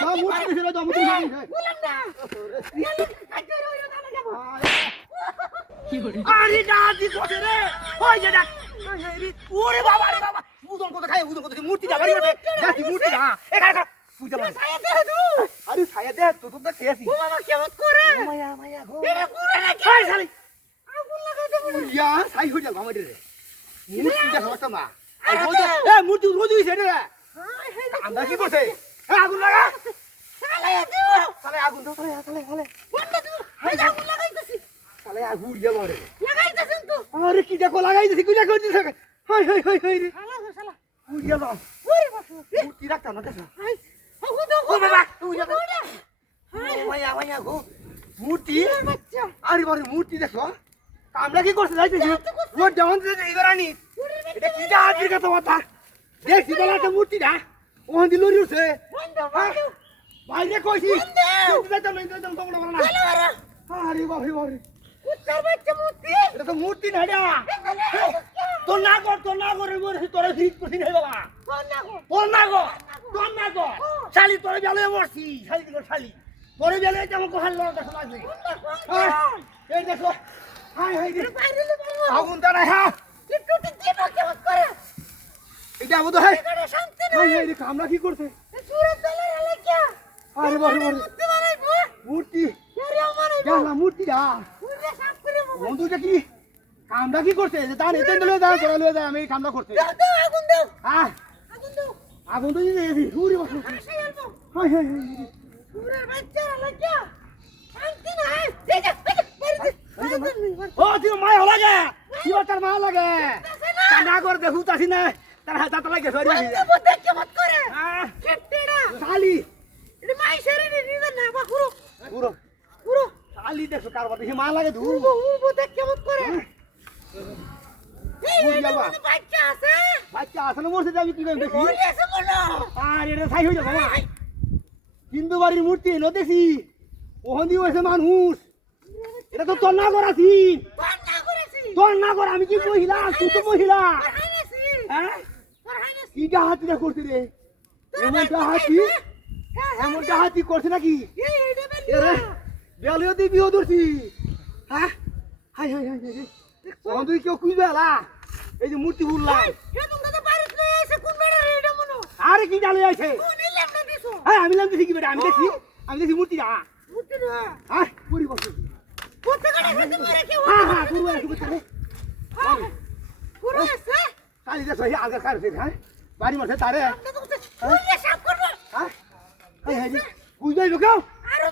সব মূর্তি ছিল তো মূর্তি নাই বললাম না কাটতে রইলো না যাব আরে দাদি কোথে রে ওই যে দেখ ওরে বাবা রে বাবা উদন কত খায় উদন কত মূর্তি যা বাড়ি দাদি মূর্তি না এখানে পূজা বাড়ি ছায়া দে দু আরে ছায়া দে তো তো খেয়েছি ও বাবা কেমন করে মায়া মায়া গো এরে পুরো না খাই শালি আগুন লাগাতে বলে ইয়া সাই হই যাও আমাদের রে মূর্তি যা হতো মা এ মূর্তি রোদি হইছে রে আমরা কি করছে আগুন লাগা চালায়া দিও তাহলে আগুন দাও তাহলে বন্ধ দিও আগুন লাগাইতেছি তাহলে আগুন দিয়া মারে লাগাইতেছেন তো আরে কি দেখো লাগাই দিছি কি দেখো দিছে হাই হাই হাই হাই রে শালা শালা উড়িয়া দাও ওরে বাবা মূর্তি রাখতা না দেখো হাই ও তো ও বাবা উড়িয়া দাও হাই মায়া মায়া গো মূর্তি বাচ্চা আরে বারে মূর্তি দেখো আমরা কি করতে যাইতেছি ও ডাউন দিতে ইবারানি এটা কি যা আজকে কথা কথা দেখছি বলা তো মূর্তি না ওখান দিয়ে লড়ি উঠছে বন্ধ বন্ধ বাইরে কইছি মূর্তি যাইতাম না যাইতাম তোমরা বলো না বলো আরে বাবা বাবা উত্তর বাচ্চা মূর্তি এটা তো মূর্তি না এটা তোর না করে মরছি তোরে ফিট করছিস হয়ে বাবা তোর না গো শালি তোরে বেলে মরছি শালি দিল শালি তোরে বেলে যেমন কোহাল লড়া দেখো লাগবে এই দেখো হাই হাই রে আগুন দাঁড়া হ্যাঁ এটা আবু তো হাই হাই হাই রে কামরা কি করছে আরে বাবা মূর্তি জানা মূর্তি দা বন্ধুটা কি কামরা কি করছে দাঁড় এতেন লয়ে দাঁড় করে লয়ে যায় আমি কামরা করতে হ্যাঁ আগুন তো দিয়ে দিবি উড়ি বসো হাই হাই ও তুই মায়া লাগে কি তার মায়া লাগে কান্না করে দেখু তাসি না তার হাত লাগে সরি শালি পুরো শালি দেখো কারবার দেখি মায়া লাগে ধুর বাচ্চা আছে না মরছে আমি কি করি দেখি আর এটা ছাই হয়ে যাবো হিন্দু বাড়ির মূর্তি এলো দেখি ওখান দিয়ে হয়েছে মানুষ এটা তো তোর না করাছি তোর না করা আমি কি মহিলা তুই তো মহিলা হ্যাঁ কিটা হাতিটা করছে রে এমনটা হাতি করছে নাকি বেলিও দিয়ে বিয়ে ধরছি হ্যাঁ হাই হাই হাই হাই তখন তুই কেউ খুঁজবে আলা এই যে মূর্তি ভুললাম আরে কি ডালে আছে হ্যাঁ আমি নাম দেখি কি বেটা আমি দেখি মূর্তি দা হ্যাঁ পুরি বসে হ্যাঁ হ্যাঁ পুরো আছে বুঝতে কালি দেখো এই আগা কাটছে হ্যাঁ বাড়ি মারছে তারে হ্যাঁ হাই হাই বুঝাই লোক আরো